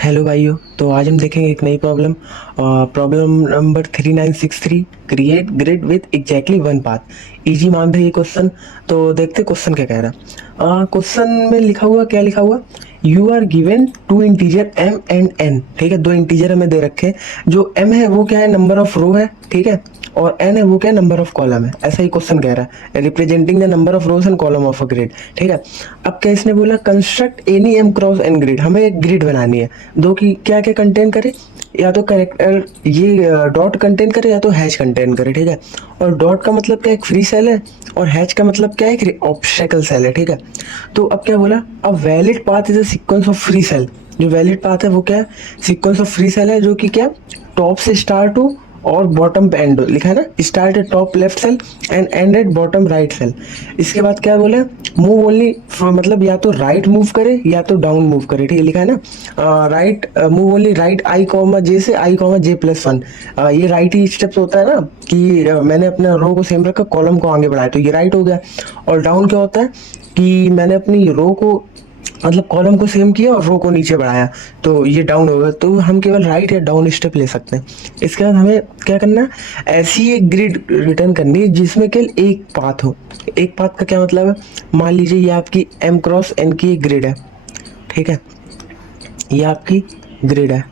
Hello भाइयों। तो आज हम देखेंगे एक नई problem. Problem number 3963, create grid with exactly one path. Easy मांग रही है क्वेश्चन। तो देखते क्वेश्चन क्या कह रहा है। क्वेश्चन में लिखा हुआ क्या लिखा हुआ, you are given to integer m and n। ठीक है, दो इंटीजर हमें दे रखे हैं। जो m है वो क्या है, नंबर ऑफ रो है। ठीक है, और n है वो क्या है, नंबर ऑफ कॉलम है। ऐसा ही क्वेश्चन कह रहा है, representing the number of rose and column of a grid. ठीक है, अब क्या इसने बोला, construct any m cross n grid. हमें एक ग्रिड बनानी है दो की, क्या क्या कंटेन करे, या तो करेक्टर ये डॉट कंटेन करे या तो हैश कंटेन करे। ठीक है, और डॉट का मतलब क्या, एक फ्री सेल है, और हैश का मतलब क्या है, एक ऑब्स्टेकल सेल है। ठीक है, तो अब क्या बोला, अब valid path is a sequence of free cell. जो वैलिड पाथ है वो क्या है, सीक्वेंस ऑफ फ्री सेल है, जो कि क्या टॉप से स्टार्ट हो और बॉटम पे एंड हो। लिखा है ना, start at top left cell and end at bottom right cell. इसके बाद क्या बोले, मूव ओनली, मतलब या तो राइट मूव करे या तो डाउन मूव करे। ठीक है, लिखा है ना, right move only right i comma j से i comma j plus one. ये राइट ही स्टेप्स होता है ना, कि मैंने अपने रो को सेम रखा, कॉलम को आगे बढ़ाया, तो ये राइट हो गया। और डाउन क्या होता है कि मैंने अपनी रो को, मतलब कॉलम को सेम किया और रो को नीचे बढ़ाया, तो ये डाउन होगा। तो हम केवल राइट या डाउन स्टेप ले सकते हैं। इसके बाद हमें क्या करना है, ऐसी एक ग्रिड रिटर्न करनी है जिसमें केवल एक पाथ हो। एक पाथ का क्या मतलब है, मान लीजिए ये आपकी m क्रॉस n की एक ग्रिड है। ठीक है, ये आपकी ग्रिड है।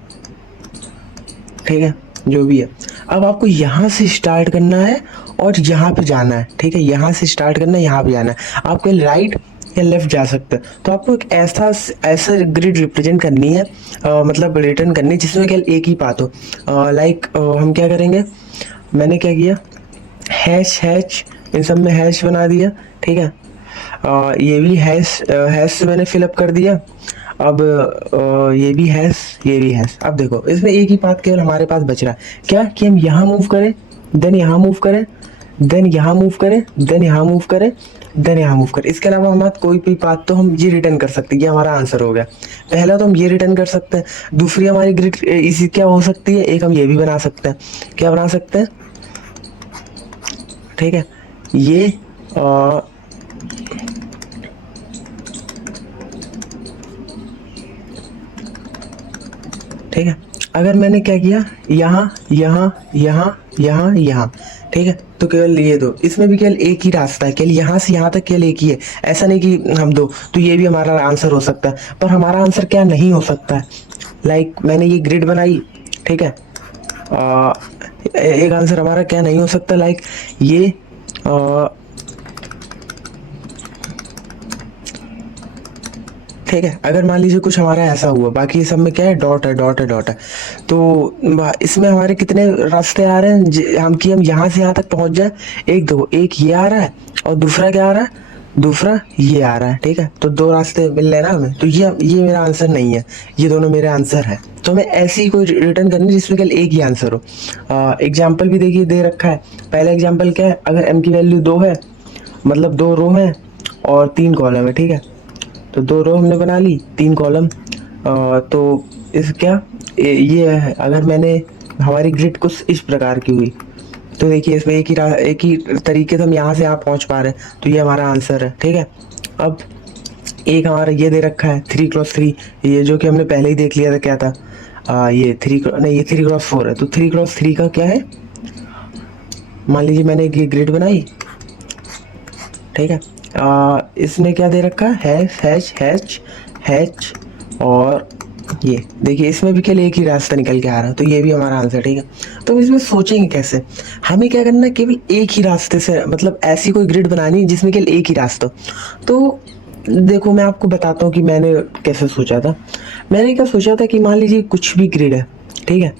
ठीक है, जो भी है, अब आपको यहाँ से स्टार्ट करना है और यहाँ पे जाना है। ठीक है, यहाँ से स्टार्ट करना है, यहाँ पे जाना है। आप कहीं राइट या लेफ्ट जा सकते हैं। तो आपको एक ऐसा ऐसा ग्रिड रिप्रेजेंट करनी है, मतलब रिटर्न करनी है जिसमें केवल एक ही पाथ हो। लाइक हम क्या करेंगे, मैंने क्या किया, हैश हैश, इन सब में हैश बना दिया। ठीक है, ये भी हैश, हैश से मैंने फिलअप कर दिया। अब ये भी हैश, ये भी हैश। अब देखो इसमें एक ही पाथ केवल हमारे पास बच रहा है, क्या कि हम यहाँ मूव करें, देन यहाँ मूव करें, देन यहाँ मूव करें, देन यहाँ मूव करें, देन यहाँ मूव करें। इसके अलावा हमारे कोई भी पाथ तो हम ये रिटर्न कर सकते हैं। ये हमारा आंसर हो गया। पहला तो हम ये रिटर्न कर सकते हैं। दूसरी हमारी ग्रिड इसी क्या हो सकती है, एक हम ये भी बना सकते हैं। क्या बना सकते हैं, ठीक है, ये आ, ठीक है, अगर मैंने क्या किया, यहाँ यहाँ यहाँ यहाँ यहाँ, ठीक है, तो केवल ये दो, इसमें भी केवल एक ही रास्ता है, केवल यहाँ से यहाँ तक केवल एक ही है। ऐसा नहीं कि हम दो, तो ये भी हमारा आंसर हो सकता है। पर हमारा आंसर क्या नहीं हो सकता है, लाइक मैंने ये ग्रिड बनाई। ठीक है, आ, एक आंसर हमारा क्या नहीं हो सकता, लाइक ये ठीक है, अगर मान लीजिए कुछ हमारा ऐसा हुआ, बाकी सब में क्या है, डॉट है, डॉट है, डॉट है। तो इसमें हमारे कितने रास्ते आ रहे हैं, हम कि हम यहाँ से यहाँ तक पहुंच जाए। एक दो, एक ये आ रहा है और दूसरा क्या आ रहा है, दूसरा ये आ रहा है। ठीक है, तो दो रास्ते मिल रहे हैं ना हमें। तो ये मेरा आंसर नहीं है, ये दोनों मेरे आंसर है। तो हमें ऐसी ही कोई रिटर्न करनी जिसमें केवल एक ही आंसर हो। एग्जाम्पल भी देखिए दे रखा है। पहला एग्जाम्पल क्या है, अगर m की वैल्यू 2 है, मतलब 2 रो है और 3 कॉलम है। ठीक है, तो 2 रो हमने बना ली, 3 कॉलम। तो इस क्या, ये है, अगर मैंने हमारी ग्रिड कुछ इस प्रकार की हुई, तो देखिए इसमें एक ही तरीके से हम यहाँ से यहाँ पहुँच पा रहे हैं। तो ये हमारा आंसर है। ठीक है, अब एक हमारा ये दे रखा है 3x3, ये जो कि हमने पहले ही देख लिया था क्या था, ये नहीं, ये 3x4 है। तो 3x3 का क्या है, मान लीजिए मैंने एक ये ग्रिड बनाई। ठीक है, इसमें क्या दे रखा है, हैश हैश हैश हैश, और ये देखिए इसमें भी केवल एक ही रास्ता निकल के आ रहा है। तो ये भी हमारा आंसर। ठीक है, तो हम इसमें सोचेंगे कैसे, हमें क्या करना है, केवल एक ही रास्ते से, मतलब ऐसी कोई ग्रिड बनानी है जिसमें केवल एक ही रास्ता हो। तो देखो मैं आपको बताता हूँ कि मैंने कैसे सोचा था। मैंने क्या सोचा था कि मान लीजिए कुछ भी ग्रिड है। ठीक है,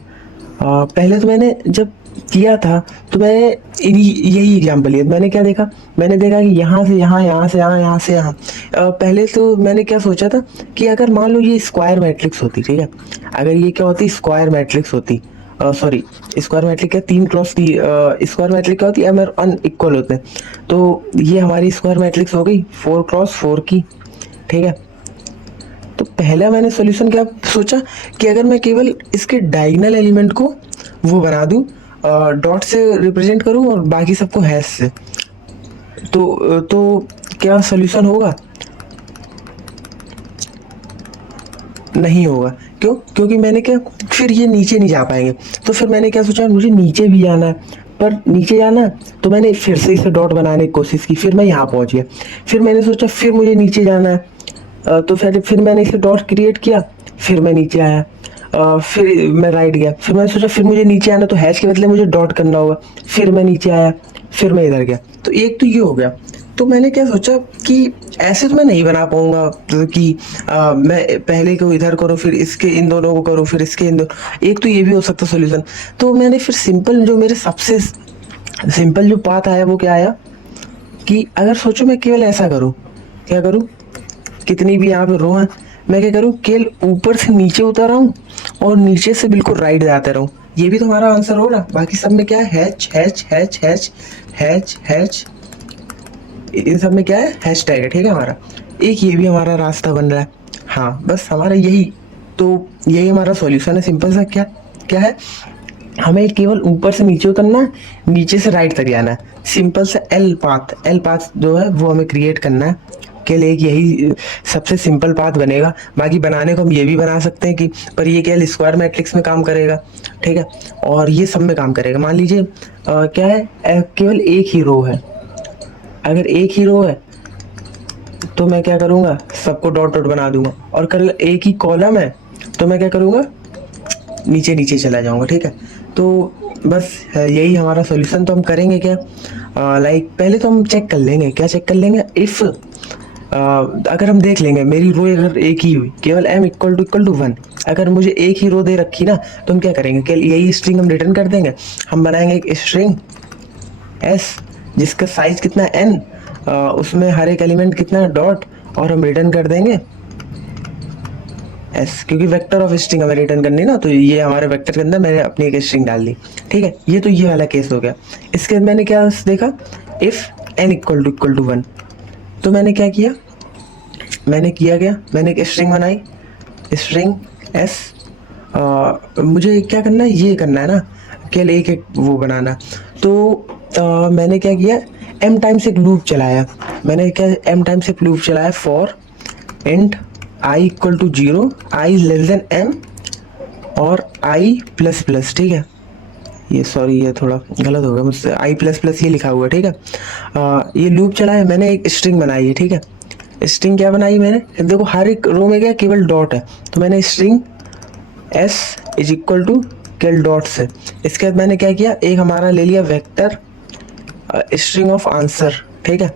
पहले तो मैंने जब किया था, तो मैंने यही एग्जाम्पल लिया। मैंने क्या देखा, मैंने देखा कि यहाँ से यहाँ, यहाँ से यहाँ, यहाँ से यहाँ। पहले तो मैंने क्या सोचा था कि अगर मान लो ये स्क्वायर मैट्रिक्स होती, ठीक है, अगर ये क्या होती, स्क्वायर मैट्रिक्स होती, सॉरी, स्क्वायर मैट्रिक क्या, 3x3 स्क्वायर मैट्रिक क्या होती है, अगर अनइक्वल होते हैं। तो ये हमारी स्क्वायर मैट्रिक्स हो गई 4x4 की। ठीक है, तो पहला मैंने सॉल्यूशन क्या सोचा कि अगर मैं केवल इसके डायगोनल एलिमेंट को वो बना दूं, डॉट से रिप्रेजेंट करूं और बाकी सबको हैश से, तो क्या सॉल्यूशन होगा। नहीं होगा। क्यों? क्योंकि मैंने क्या, फिर ये नीचे नहीं जा पाएंगे। तो फिर मैंने क्या सोचा, मुझे नीचे भी जाना है, पर नीचे जाना है तो मैंने फिर से इसे डॉट बनाने की कोशिश की, फिर मैं यहाँ पहुंच गया। फिर मैंने सोचा फिर मुझे नीचे जाना है, तो फिर मैंने इसे डॉट क्रिएट किया, फिर मैं नीचे आया। फिर मैं राइट गया, फिर मैंने सोचा फिर मुझे नीचे आना, तो हैश के बदले मुझे डॉट करना होगा, फिर मैं नीचे आया, फिर मैं इधर गया। तो एक तो ये हो गया। तो मैंने क्या सोचा कि ऐसे तो मैं नहीं बना पाऊंगा, तो कि मैं पहले को इधर करूँ, फिर इसके इन दोनों को करूँ, फिर इसके इन दोनों, एक तो ये भी हो सकता सोल्यूशन। तो मैंने फिर सिंपल, जो मेरे सबसे सिंपल जो पाथ आया वो क्या आया, कि अगर सोचो मैं केवल ऐसा करूँ, क्या करूँ, कितनी भी यहाँ पे रो है, मैं क्या करूँ, केवल ऊपर से नीचे उतर आऊँ और नीचे से बिल्कुल राइट जाते रहूँ। ये भी तो हमारा आंसर होगा। बाकी सब में क्या है, H H H H H H, इन सब में क्या है, हैश टैग है, ठीक है हमारा। एक ये भी हमारा रास्ता बन रहा है। हाँ बस हमारा यही, तो यही हमारा सॉल्यूशन है, सिंपल सा। क्या क्या है, हमें केवल ऊपर से नीचे उतरना है, नीचे से राइट तक जाना है। सिंपल सा एल पाथ जो है वो हमें क्रिएट करना है। के लिए एक यही सबसे सिंपल पाथ बनेगा। बाकी बनाने को हम ये भी बना सकते हैं कि, पर ये केवल स्क्वायर मैट्रिक्स में काम करेगा, ठीक है, और ये सब में काम करेगा। मान लीजिए क्या है, केवल एक ही रो है। अगर एक ही रो है तो मैं क्या करूँगा, सबको डॉट डॉट बना दूंगा। और कल एक ही कॉलम है तो मैं क्या करूँगा, नीचे नीचे चला जाऊंगा, ठीक है। तो बस यही हमारा सॉल्यूशन। तो हम करेंगे क्या, लाइक पहले तो हम चेक कर लेंगे, क्या चेक कर लेंगे, इफ़ अगर हम देख लेंगे मेरी रो अगर एक ही हुई, केवल m इक्वल टू 1, अगर मुझे एक ही रो दे रखी ना, तो हम क्या करेंगे, केवल यही स्ट्रिंग हम रिटर्न कर देंगे। हम बनाएंगे एक स्ट्रिंग s जिसका साइज कितना है n, उसमें हर एक एलिमेंट कितना है डॉट, और हम रिटर्न कर देंगे एस, क्योंकि वेक्टर ऑफ स्ट्रिंग हमें रिटर्न करनी ना, तो ये हमारे वेक्टर के अंदर मैंने अपनी एक स्ट्रिंग डाल दी, ठीक है। ये तो ये वाला केस हो गया। इसके बाद मैंने क्या देखा, इफ n इक्वल टू 1, तो मैंने क्या किया, मैंने किया क्या, मैंने एक स्ट्रिंग बनाई, स्ट्रिंग एस। मुझे क्या करना है, ये करना है ना, केवल एक एक वो बनाना। तो मैंने क्या किया, m टाइम्स एक लूप चलाया। मैंने क्या, m टाइम्स एक लूप चलाया for int i equal to 0, i less than m और i प्लस प्लस, ठीक है। ये सॉरी, ये थोड़ा गलत हो गया मुझसे, i प्लस प्लस ये लिखा हुआ है, ठीक है। ये लूप चलाया, मैंने एक स्ट्रिंग बनाई है, ठीक है। स्ट्रिंग क्या बनाई मैंने, देखो हर एक रो में क्या केवल डॉट है, तो मैंने string s is equal to केवल डॉट से। इसके बाद मैंने क्या किया, एक हमारा ले लिया वेक्टर स्ट्रिंग ऑफ आंसर, ठीक है।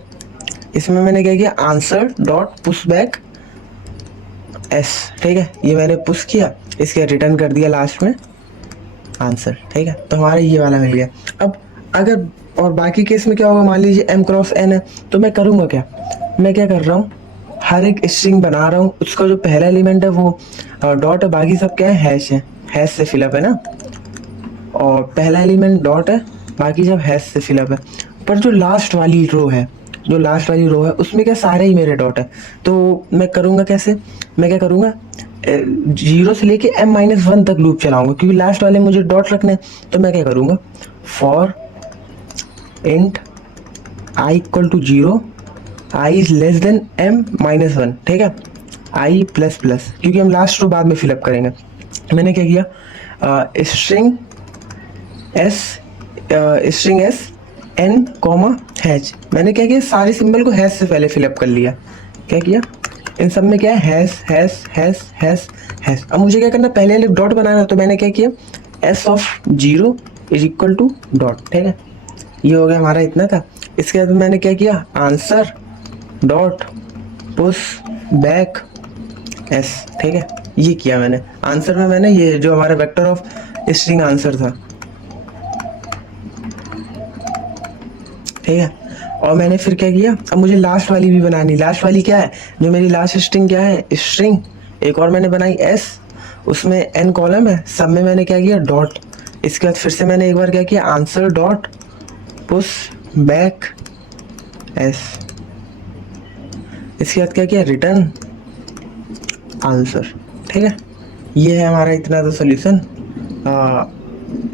इसमें मैंने क्या किया, answer dot push back S, ठीक है। ये मैंने पुश किया, इसके रिटर्न कर दिया लास्ट में आंसर, ठीक है। तो हमारा ये वाला मिल गया। अब अगर और बाकी केस में क्या होगा, मान लीजिए m क्रॉस n है, तो मैं करूँगा क्या, मैं क्या कर रहा हूँ, हर एक स्ट्रिंग बना रहा हूँ, उसका जो पहला एलिमेंट है वो डॉट है, बाकी सब क्या है, हैश है, हैश से फिलअप है ना, और पहला एलिमेंट डॉट है, बाकी सब हैश से फिलअप है। पर जो लास्ट वाली रो है, जो लास्ट वाली रो है उसमें क्या सारे ही मेरे डॉट है। तो मैं करूँगा कैसे, मैं क्या करूँगा, 0 से लेके m-1 तक लूप चलाऊंगा, क्योंकि लास्ट वाले मुझे डॉट रखने हैं। तो मैं क्या करूँगा, for int i equal to 0, i is less than m-1, ठीक है, i प्लस प्लस, क्योंकि हम लास्ट रो बाद में फिलअप करेंगे। मैंने क्या किया, string S N comma hash, मैंने क्या किया, सारे सिंबल को हैश से पहले फिलअप कर लिया। क्या किया, इन सब में क्या है, hash hash hash hash hash. अब मुझे क्या करना, पहले वाले डॉट बनाना, तो मैंने क्या किया, S of 0 is equal to dot, ठीक है। ये हो गया हमारा, इतना था। इसके बाद मैंने क्या किया, answer dot push back S, ठीक है। ये किया मैंने आंसर में, मैंने ये जो हमारा वेक्टर ऑफ स्ट्रिंग आंसर था, ठीक है। और मैंने फिर क्या किया, अब मुझे लास्ट वाली भी बनानी। लास्ट वाली क्या है, जो मेरी लास्ट स्ट्रिंग क्या है, स्ट्रिंग एक और मैंने बनाई एस, उसमें n कॉलम है, सब में मैंने क्या किया, डॉट। इसके बाद फिर से मैंने एक बार क्या किया, answer dot push back S. इसके बाद क्या किया, रिटर्न आंसर, ठीक है। ये है हमारा इतना तो सोल्यूशन।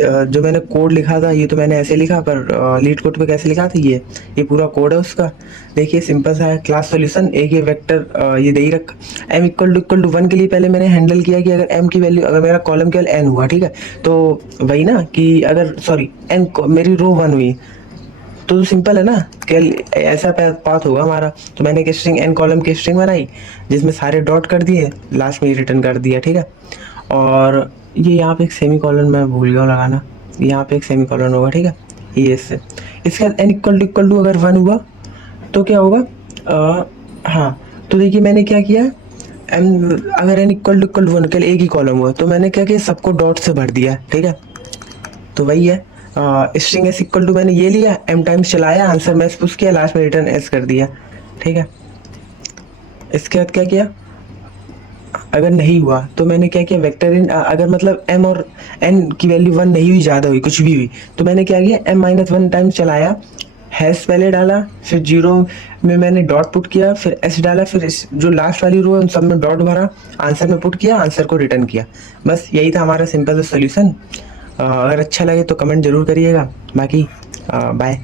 जो मैंने कोड लिखा था ये तो मैंने ऐसे लिखा, पर लीड कोड पे कैसे लिखा था ये पूरा कोड है उसका। देखिए सिंपल सा है, क्लास सॉल्यूशन, एक ये वेक्टर ये दे ही रखा m इक्वल टू 1 के लिए पहले मैंने हैंडल किया कि अगर m की वैल्यू, अगर मेरा कॉलम केवल n हुआ, ठीक है, तो वही ना कि अगर सॉरी n मेरी रो 1 हुई तो सिंपल है ना कि ऐसा पाथ होगा हमारा। तो मैंने एक स्ट्रिंग n कॉलम की स्ट्रिंग बनाई जिसमें सारे डॉट कर दिए, लास्ट में रिटर्न कर दिया, ठीक है। और ये यहाँ पे एक सेमी कॉलन मैं भूल गया लगाना, यहाँ पे एक सेमी कॉलन होगा, ठीक है, ये इसके बाद n इक्वल टू अगर 1 हुआ तो क्या होगा, हाँ, तो देखिए मैंने क्या किया, एम अगर n इक्वल टू 1 के लिए एक ही कॉलम हुआ तो मैंने क्या किया, सबको डॉट से भर दिया, ठीक है। तो वही है, स्ट्रिंग एस इक्वल टू मैंने ये लिया, m टाइम्स चलाया, आंसर मैच पुश किया, लास्ट में रिटर्न एस कर दिया, ठीक है। इसके बाद क्या किया, अगर नहीं हुआ तो मैंने क्या किया, वेक्टर इन, अगर मतलब m और n की वैल्यू 1 नहीं हुई, ज़्यादा हुई, कुछ भी हुई, तो मैंने क्या किया, m-1 टाइम्स चलाया, हैश पहले डाला, फिर जीरो में मैंने डॉट पुट किया, फिर एस डाला, फिर इस जो लास्ट वाली रो है उन सब में डॉट भरा, आंसर में पुट किया, आंसर को रिटर्न किया। बस यही था हमारा सिंपल सोल्यूशन। अगर अच्छा लगे तो कमेंट जरूर करिएगा, बाकी बाय।